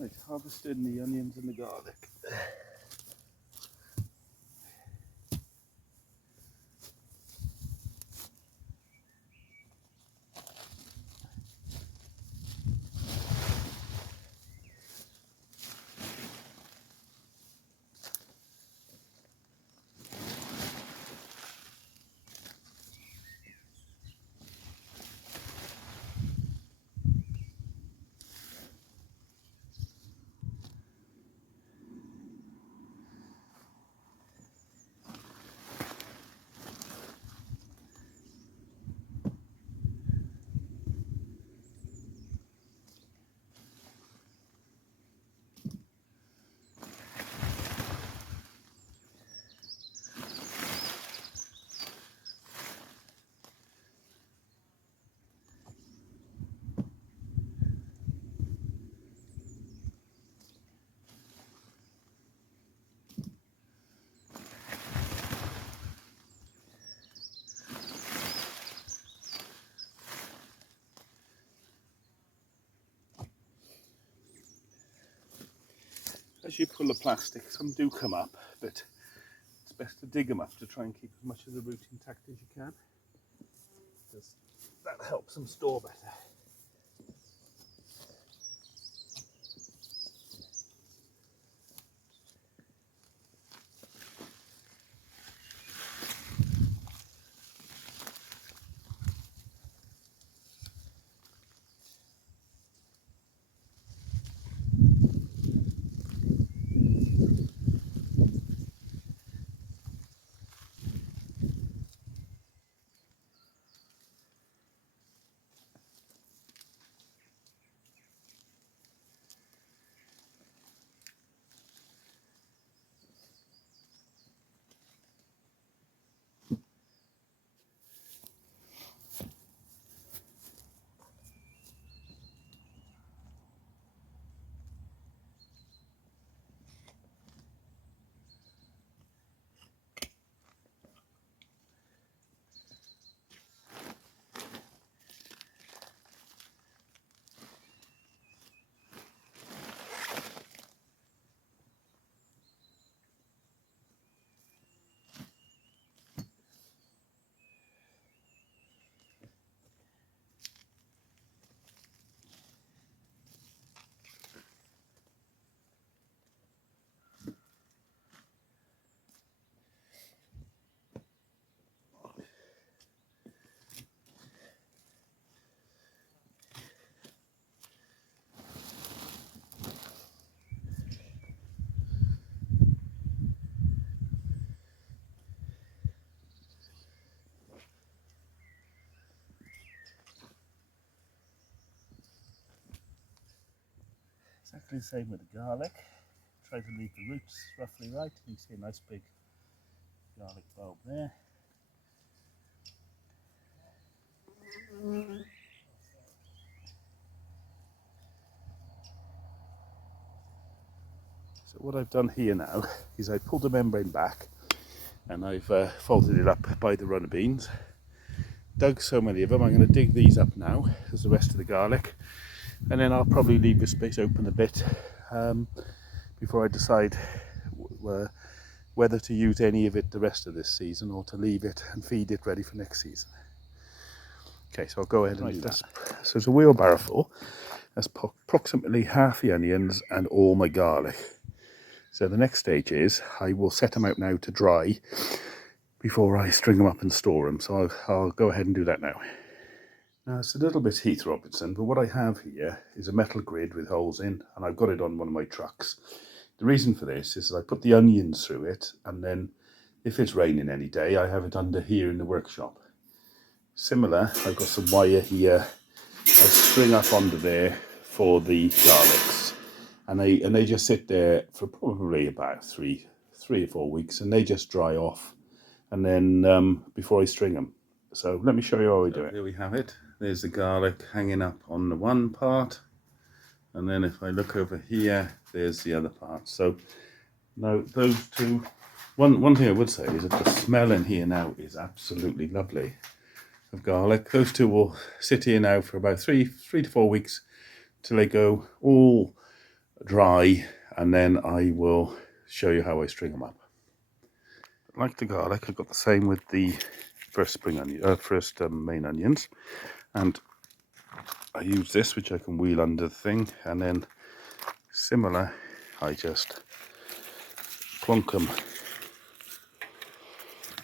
Right, harvesting the onions and the garlic. As you pull the plastic, some do come up, but it's best to dig them up to try and keep as much of the root intact as you can, because that helps them store better. Exactly the same with the garlic. Try to leave the roots roughly right. You see a nice big garlic bulb there. So what I've done here now is I pulled the membrane back and I've folded it up by the runner beans. Dug so many of them, I'm going to dig these up now as the rest of the garlic, and then I'll probably leave the space open a bit before I decide whether to use any of it the rest of this season or to leave it and feed it ready for next season. Okay, so I'll go ahead and do that. So it's a wheelbarrow full. That's approximately half the onions and all my garlic. So the next stage is I will set them out now to dry before I string them up and store them. So I'll go ahead and do that now. Now it's a little bit Heath Robinson, but what I have here is a metal grid with holes in, and I've got it on one of my trucks. The reason for this is that I put the onions through it, and then if it's raining any day, I have it under here in the workshop. Similar, I've got some wire here. I string up under there for the garlics, and they just sit there for probably about three or 4 weeks, and they just dry off, and then before I string them. So let me show you how I do it. Here we have it. There's the garlic hanging up on the one part, and then if I look over here, there's the other part. So now those two, one thing I would say is that the smell in here now is absolutely lovely of garlic. Those two will sit here now for about three to 4 weeks till they go all dry, and then I will show you how I string them up. Like the garlic, I've got the same with the first main onions, and I use this, which I can wheel under the thing, and then similar, I just plonk them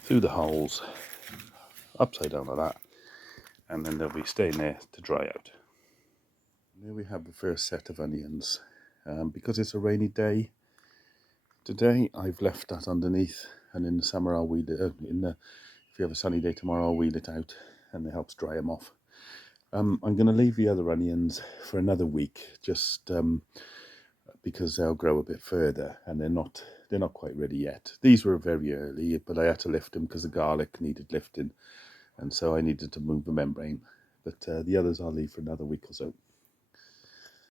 through the holes, upside down like that, and then they'll be staying there to dry out. There we have the first set of onions. Because it's a rainy day today, I've left that underneath, and in the summer I'll wheel it. If you have a sunny day tomorrow, I'll wheel it out, and it helps dry them off. I'm going to leave the other onions for another week, just because they'll grow a bit further, and they're not quite ready yet. These were very early, but I had to lift them because the garlic needed lifting, and so I needed to move the membrane. But the others I'll leave for another week or so.